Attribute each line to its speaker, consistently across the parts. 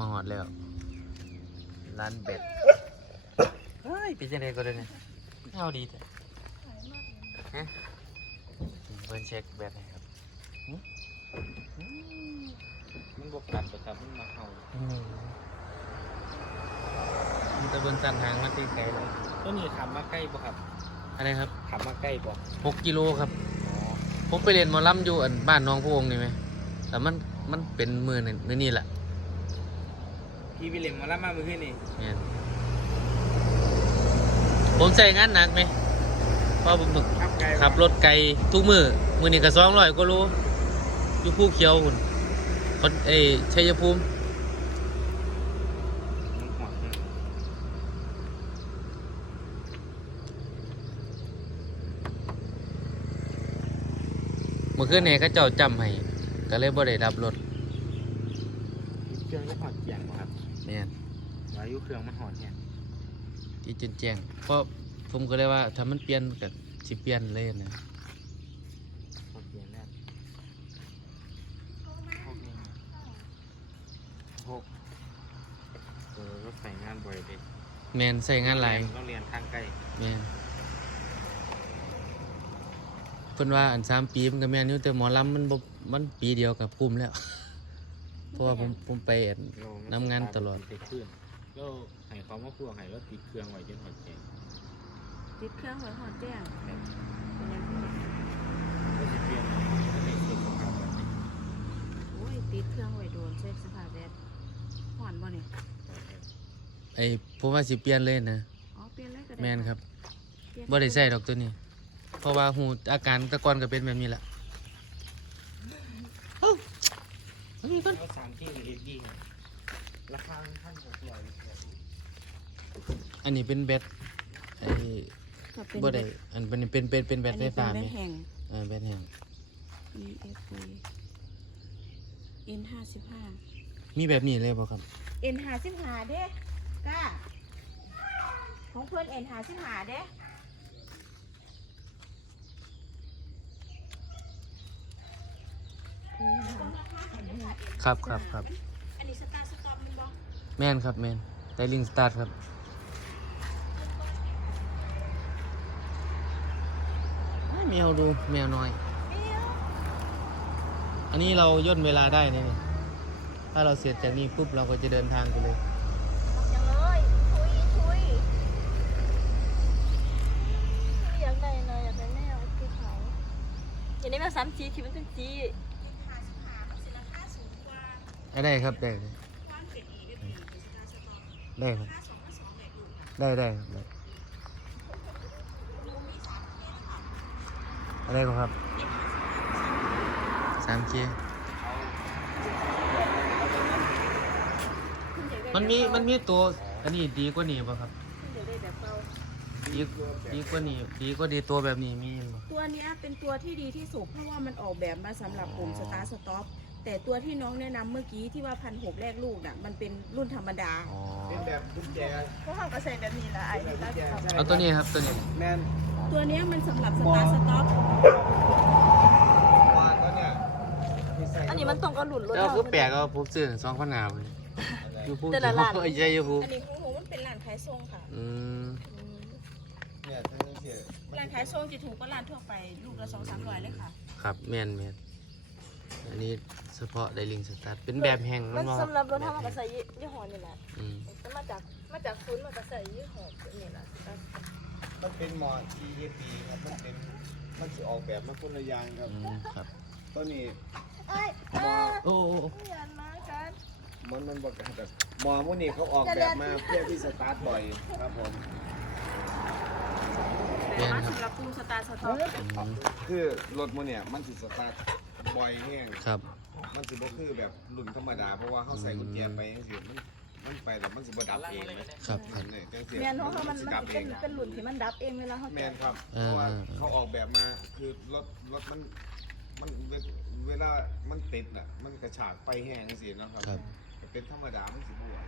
Speaker 1: มาหอดแล้วร้านเบ็ดเฮ้ยเป็นยังไงก็ได้เนี่ยเอาดีแต่ฮะเพิ่นเช็คแบตให้ครับ
Speaker 2: มันบกกัดประครับมันมาเข้า
Speaker 1: อืมมีแตะเบิ่งสันหางมาตีไกลเลย
Speaker 2: ตัวนี้ขับมาใกล้บ่ครับ
Speaker 1: อะไรครับ
Speaker 2: ขับมาใกล้บ่
Speaker 1: หกกิโลครับผมไปเรียนหมอลำอยู่อันบ้านน้องพระองค์นี่ไหมแต่มันมันเป็นมือนี่มือนี่แหละ
Speaker 2: พี่วิลเลมมาแล้วมาเมื่อคืนนี่
Speaker 1: เนี่ยผมใส่งานหนักไหมเพราะผมต้อง
Speaker 2: ขับไกล
Speaker 1: ขับรถไกลทุกมือมือนี่ก็สองร้อยก็รู้อยู่ภูเขียวหุ่นคนเอ้ยชัยภูมิ
Speaker 2: มันหอดเลย
Speaker 1: เมื่อคืนเนี่ยเขาเจ้าจำให้ก็เลยบ่ได้รับรถ
Speaker 2: เครื่องก็หอดเสียงบ่ครับ
Speaker 1: เนี่ย
Speaker 2: วายุเครื่องมันหอดเนี่ย
Speaker 1: ที่จนแจ้งเพราะผมก็เลยว่าถ้ามันเปลี่ยนก็สิเปลี่ยนเลยนะ
Speaker 2: หอดเสียงแล้วหกนี่หกเออรถไฟงานบ่อยเลย
Speaker 1: แมนใส่งานหลาย
Speaker 2: ต้องเรียนทางไกล
Speaker 1: แม่นเพิ่นว่าอันสามปีมันก็แม่นอยู่แต่หมอลำมันบ่มันปีเดียวกับภูมิแล้ว เพราะว่าผมผมไปอัน
Speaker 2: เรา
Speaker 1: นำงานตลอด
Speaker 2: ติดเครื่องก็ให้เขามาพ่วงให้รถติดเครื่องไว้จนหอดเสียง
Speaker 3: ติดเครื่องไว้หอดแจ้ง
Speaker 2: ครับ
Speaker 3: เป็นยังไง
Speaker 2: ก็จะเปลี่ยนให้ในเช็คสภาพแบบนี้
Speaker 3: โอ้ยติดเครื่องไว้โดนเช็คสภาพแวดหอนบ่เนี่ย
Speaker 1: ไอ้ผมว่าสิเปลี่ยนเลยนะ
Speaker 3: อ๋อเปลี่ยนเลยก็ได้
Speaker 1: แม่นครับ
Speaker 3: เปลี่ยน
Speaker 1: บ่ได้ใส่ดอกตัวนี้ เพราะว่าหูอาการแตะกอนก็เป็นแบบนี้แหละเอ้าอันนี้ก็
Speaker 2: แล้วสามที่หรือเอ็ดดี้ราคาพันหกร้อย
Speaker 1: อันนี้เป็นแบตไอ้
Speaker 3: ก็เป็น
Speaker 1: บ่ได้อันเป็นเป็นเป็นเป็นแบ
Speaker 3: อั
Speaker 1: ต
Speaker 3: น
Speaker 1: ไฟ
Speaker 3: นี้เป็
Speaker 1: ฟ้าน
Speaker 3: แบ
Speaker 1: ไหม
Speaker 3: บแห่ง
Speaker 1: เออแบตแห้ง
Speaker 3: EFB N ห้าสิบห้า
Speaker 1: มีแบบนี้เลยบ่ครับ
Speaker 3: N ห้าสิบห้าเด้ก้าของเพื่อน N ห้าสิบห้าเด้อืม
Speaker 1: ครับครับครับ
Speaker 3: อันนี้สตาร์ทสต็อปมันบอก
Speaker 1: แม่นครับแม่นไดลิงสตาร์ทครับ อ้าย แมวดูแมวน้อย อันนี้เราย่นเวลาได้นะนี่ ถ้าเราเสร็จจากนี้ปุ๊บเราก็จะเดินทางไปเลย
Speaker 4: ยังเลยทุยทุยอยากได้เลยอยากได้แมวคือเขาอยากได้แมวสามจีที่มันเป็นจี
Speaker 1: ได้ครับได้ได้ได้ครับได้ได้ครับได้ อะไรก็ครับสามเคมันมีมันมีตัวอันนี้ดีกว่านี้ป่ะครับ
Speaker 3: เดี๋ยวได้แบบเบา
Speaker 1: ดีดีกว่านี้ดีกว่าดีตัวแบบนี้มีบ่
Speaker 3: ตัวเนี้ยเป็นตัวที่ดีที่สุดเพราะว่ามันออกแบบมาสำหรับปุ่มสตาร์สต็อป แต่ตัวที่น้องแนะนำเมื่อกี้ที่ว่าพันหกแรกลูกน่ะมันเป็นรุ่นธรรมดา
Speaker 1: อ๋อ
Speaker 2: เป็นแบบกุญแจ
Speaker 4: พวกเขาก็ใส่แบบนี้แหละไอ้ที่ตั้งเขา
Speaker 1: เอาตัวนี้ครับตัวนี้
Speaker 2: แมน
Speaker 3: ตัวเนี้ยมันสำหรับสตาร์สต็อป
Speaker 2: วานก็เนี่ยที่ใส่
Speaker 4: อันนี้มันตรงกับหลุนรถ
Speaker 1: แล้ว
Speaker 4: เรา
Speaker 1: คือแปลกก็ผมซื้อสองพันหาเลยอยู่ภู
Speaker 4: แต่ละร้าน
Speaker 1: ไอ้ใจอยู่ภู
Speaker 3: อันนี้ของหนูมันเป็นร้านขายทรงค่ะ
Speaker 1: อืม
Speaker 2: เนี่ยทั้งนี้เสีย
Speaker 3: ร้านขายทรงจะถูกกว่าร้านทั่วไปลูกละสองสามร้อยเลยค่ะ
Speaker 1: ครับแมนแมนอันนี้ เฉพาะไดลิงสตาร์ทเป็นแบบแห้ง
Speaker 4: มัน
Speaker 1: บ่
Speaker 4: สำหรับรถทำมันก็ใส่ยี่ห้อนี่แหละ
Speaker 1: อืม
Speaker 4: มันมาจากมาจากศูนย์มันก็ใส่ยี่ห้อแบบนี้แหละ
Speaker 2: มันเป็นหมอ EFD ครับ มันเป็น มันจะออกแบบมาคนละอย่างครับ
Speaker 1: อืมครับ
Speaker 2: ตัวนี้
Speaker 4: เอ้ย
Speaker 2: หมอ
Speaker 1: โอ้โอ้โอ้
Speaker 4: อย่ามากัน
Speaker 2: มันมันบอกกันแบบหมอพวกนี้เขาออกแบบมาเพื่อที่สตาร์ทบ่อยครับผม
Speaker 3: แต่ว่าสำหรับปุ่มสตาร์สต็อป
Speaker 1: อืม
Speaker 2: คือรถมันเนี่ยมันสิสตาร์ทบ่อยแห้ง
Speaker 1: ครับ
Speaker 2: มันสิบ่คือแบบรุ่นธรรมดาเพราะว่าเขาใส่กุญแจไปจังซี่มันมันไปแล้วมันสิบ่ดับเองนะครับ
Speaker 1: ครับ
Speaker 2: เนี่ยจังซี่
Speaker 4: แมนเพราะเขามัน
Speaker 2: สิ
Speaker 4: มัน
Speaker 2: ดับเอ
Speaker 4: เป็น
Speaker 2: งอะ
Speaker 4: เป็นหลุนที่มันดับเองเวลาเขา
Speaker 2: แมนครับ
Speaker 1: เอ
Speaker 2: เพ
Speaker 1: อ
Speaker 2: ราะว่า
Speaker 1: เออเออ
Speaker 2: เขาออกแบบมาคือรถรถมันมันเวเวลามันติดอะมันกระชากไปแห้งจังซี่เนาะครับ
Speaker 1: ครับ
Speaker 2: แต่เป็นธรรมดามันสิบ่ไหว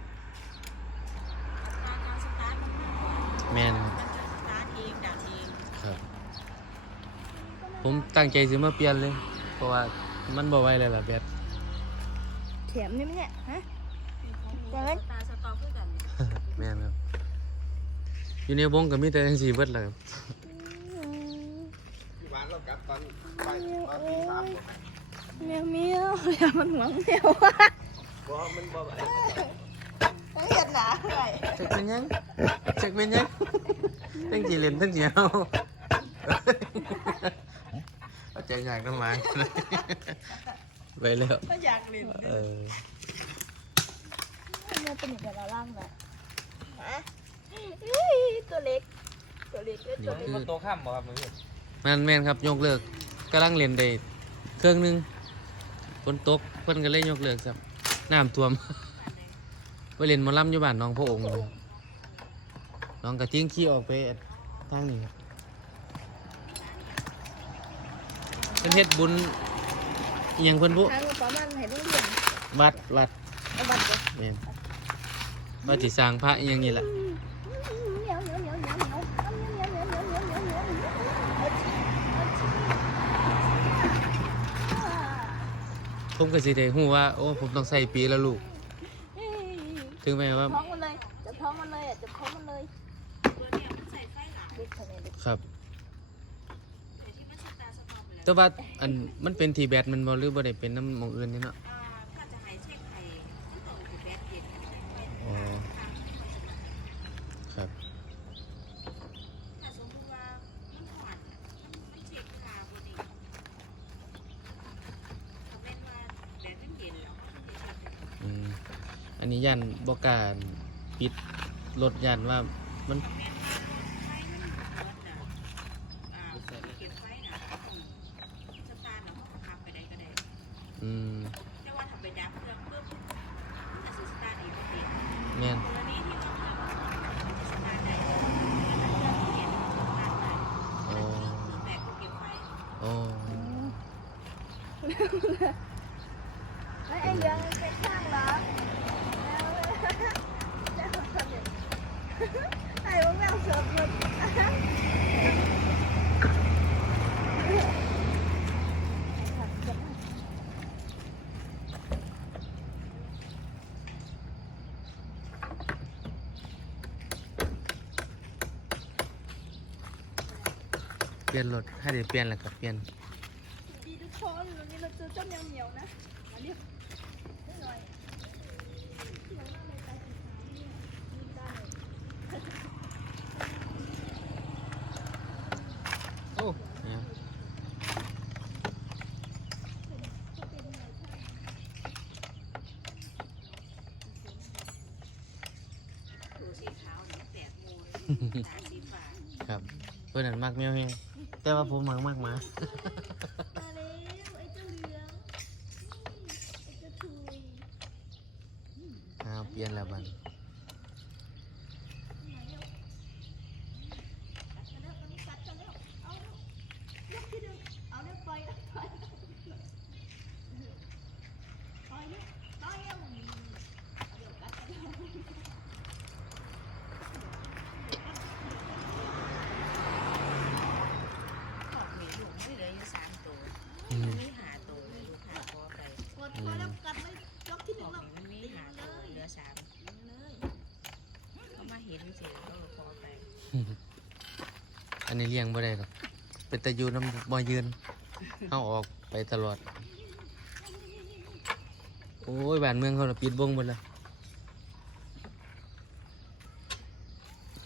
Speaker 3: การสตาร์ทมันมากกว่า
Speaker 1: แมน
Speaker 3: มันจะสตาร์ทเองดับเอง
Speaker 1: ครับ ผมตั้งใจซื้อมาเปลี่ยนเลย เพราะว่า มันบ่ไหวเลยล่ะแบต
Speaker 4: แถมนี่ไหมเนี่ยฮะ
Speaker 3: ของหนู
Speaker 4: แต่มัน
Speaker 3: ตาสตอคือกัน
Speaker 1: แม่นครับอยู่ในวงก็มีแต่จังซี่เบิดแหละครับ
Speaker 2: ที่บ้านเรากลับตอนไปตอนตีสามหมด
Speaker 4: เมียวเมียวอย่ามันหวังเมียวว่ะ
Speaker 2: บ่มันบ่อะไร
Speaker 4: ต้องเห็นหนาเลย
Speaker 1: จักเป็นหยังจักเป็นหยังทั้งสิเล่นทั้งสิเอา เอาใจอยากนำมาไปแล้ว
Speaker 3: ก็อยากเล่น
Speaker 1: เออ
Speaker 4: มันเป็นอย่างไรล่างแบบฮะอุ้ยตัวเล็ก ตัวเล็กเอ้ยตัวเล็ก
Speaker 1: คือ
Speaker 5: โตข้ามบ่ครับมือ
Speaker 1: แม่นแม่นครับยกเลิกกำลังเล่นได้เครื่องหนึงฝนตกเพิ่นก็เลยยกเลิกครับน้ำท่วมไปเล่นหมอลำอยู่บ้านน้องพระองค์เลยน้องก็ทิ้งขี้ออกไปทางนี้ครับ เพิ่นเฮ็ดบุญอหยังเพิ่นบุ
Speaker 4: ทางประมาณให้ลูกเรียน
Speaker 1: วัดวัด
Speaker 4: เอาบัตรเด็ก
Speaker 1: แม่นว่าสิสร้างพระอหยังนี่แหละ
Speaker 4: เหนียวเหนียวเหนียวเหนียวเหนียวเหนียวเหนียวเหนียวเหนียวเหนียวเหนียวเหนียวเหนียว
Speaker 1: ผมก็สิได้ฮู้ว่าโอ้ผมต้องใส่ปีละลูก
Speaker 4: เฮ้ย
Speaker 1: ถึงแม้ว่า
Speaker 4: ท้องมันเลยจับท้องมันเลยอะจับท้องมันเลย
Speaker 3: ตัวเนี้ยมันใส่ไฟหลัง
Speaker 4: เด็กคะแนนเด็ก
Speaker 1: ครับ
Speaker 3: แต่ที่มันสตาสตอไป แล้ว
Speaker 1: แต่ว่าอันมันเป็นทีแบตมันบ่หรือบ่ได้เป็นน้ำหมองอื่นนี่เนาะ
Speaker 3: อ่าถ้าจะให้เช็คไข่ที่ต้องเอาไปแบตเย็น
Speaker 1: อ๋อครับ
Speaker 3: ถ้าสมมติว่ามันหอดมันมันเช็คเวลาพอดีถ้าเป็นว่าแบตมันเย็นแล้ว
Speaker 1: อืมอันนี้ยันบอกกล้ารปิดรถยันว่ามัน
Speaker 3: แม่นว่ารถไฟมันเบิดน่ะอ่าเก็บไฟน่ะอืมสตาร์ทน่ะเขาก็ขับไปได้ก็ได้
Speaker 1: อืม
Speaker 3: แต่ว่าถ้าไปดับเครื่องปุ๊บมันจะสิสตาร์ทอีกบ่ติด
Speaker 1: แม่น
Speaker 3: กรณีที่ว่าเครื่องมันจะสตาร์ทได้เครื่องเย็นสตาร์ทได้
Speaker 1: โอ้
Speaker 3: แบตก็เก็บไฟ
Speaker 1: โอ้
Speaker 4: แล้ว ไอ้เหลืองเป็นข้างเหรอไอ้พวกแมวเสิร์ฟหมด
Speaker 1: เปลี่ยนรถให้ได้เปลี่ยนแล้วก็เปลี่ยน
Speaker 4: ดีทุกคนวันนี้เราเจอเจ้าแมวเหมียวนะมาเรียกให้หน่อยเสียวนี่ยมีได้เลย
Speaker 1: โอ้เนี่ย
Speaker 3: ตัวสีขาวนี่แตกโมเลยตาสีฟ้า
Speaker 1: ครับเพื่อนนั้นมากแมวแฮงแต่ว่าผมมักมากหมา
Speaker 4: પહેલાં બાંધો. ห็
Speaker 1: น
Speaker 4: เฉ
Speaker 3: ยก็พอไป
Speaker 1: อันนี้เลี้ยงบ่ได้หรอกเป็นตะยูน้ำบ่ยืนเข้าออกไปตลอด โอ้ยบ้านเมืองเขาน่ะปิดวงหมดแล้ว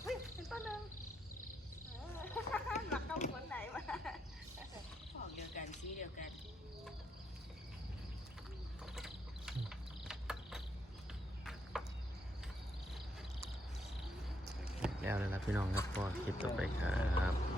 Speaker 4: เฮ้ยเป็นตัวหนึ่งเออหลักเอาคนไหนมา
Speaker 3: ออกเดียวกันสีเดียวกัน
Speaker 1: แล้วนะครับ พี่น้องครับพอคลิปต่อไปครับ